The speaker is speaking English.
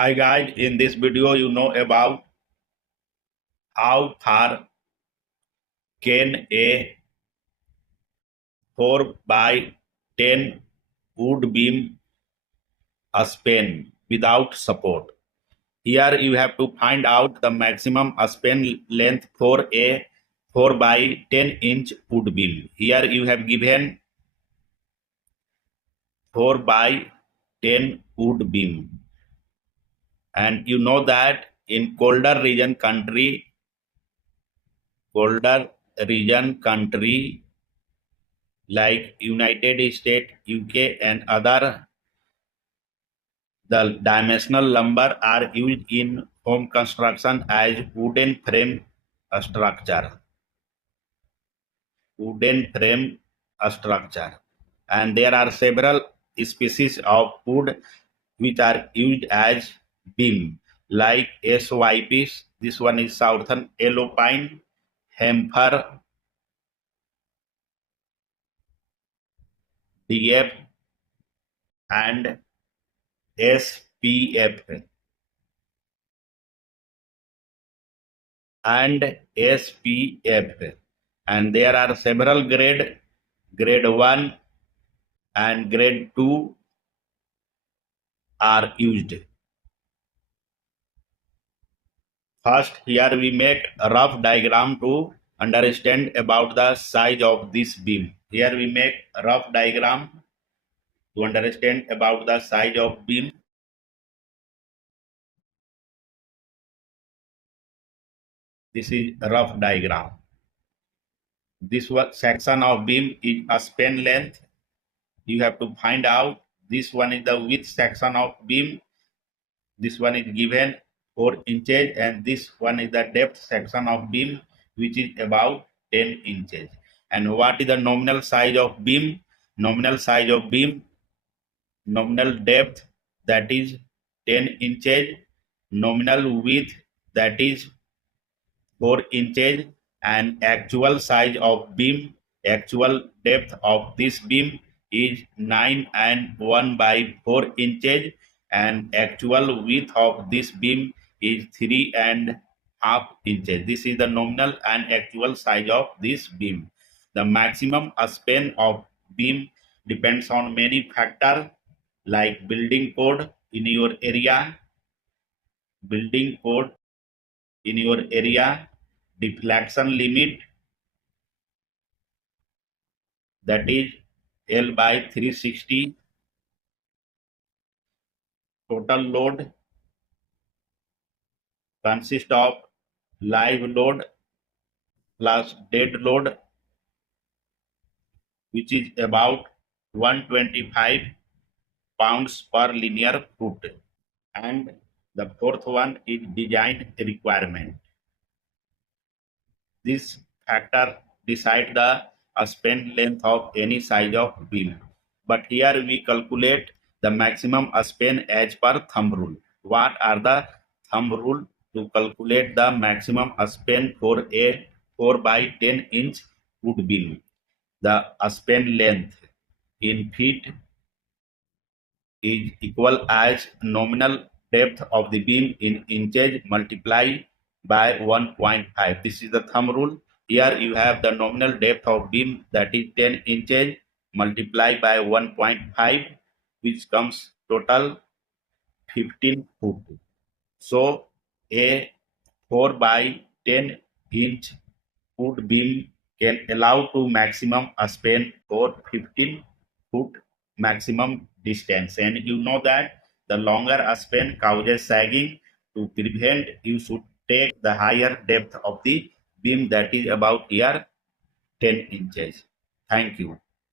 Hi guys, in this video you know about how far can a 4 by 10 wood beam span without support. Here you have to find out the maximum span length for a 4 by 10-inch wood beam. Here you have given 4 by 10 wood beam, and you know that in colder region country like United States, UK, and other, the dimensional lumber are used in home construction as wooden frame structure. And there are several species of wood which are used as beam, like SYPs. This one is Southern Yellow Pine, Hemper, DF, and SPF. And there are several grade 1 and grade 2 are used. First, here we make a rough diagram to understand about the size of this beam. Here we make a rough diagram to understand about the size of beam. This is a rough diagram. This section of beam is a span length. You have to find out. This one is the width section of beam. This one is given 4 inches, and this one is the depth section of beam, which is about 10 inches. And what is the nominal size of beam? Nominal size of beam, nominal depth, that is 10 inches, nominal width, that is 4 inches, and actual size of beam, actual depth of this beam is 9 and 1 by 4 inches, and actual width of this beam is 3 and half inches. This is the nominal and actual size of this beam. The maximum span of beam depends on many factors like building code in your area, deflection limit, that is L by 360, total load consists of live load plus dead load, which is about 125 pounds per linear foot. And the fourth one is design requirement. This factor decides the span length of any size of beam. But here we calculate the maximum span as per thumb rule. What are the thumb rule to calculate the maximum span for a 4 by 10-inch wood beam? The span length in feet is equal as nominal depth of the beam in inches multiplied by 1.5. This is the thumb rule. Here you have the nominal depth of beam, that is 10 inches multiplied by 1.5, which comes total 15 foot. So a 4 by 10-inch wood beam can allow to maximum span for 15 foot maximum distance. And you know that the longer span causes sagging. To prevent, you should take the higher depth of the beam, that is about here 10 inches. Thank you.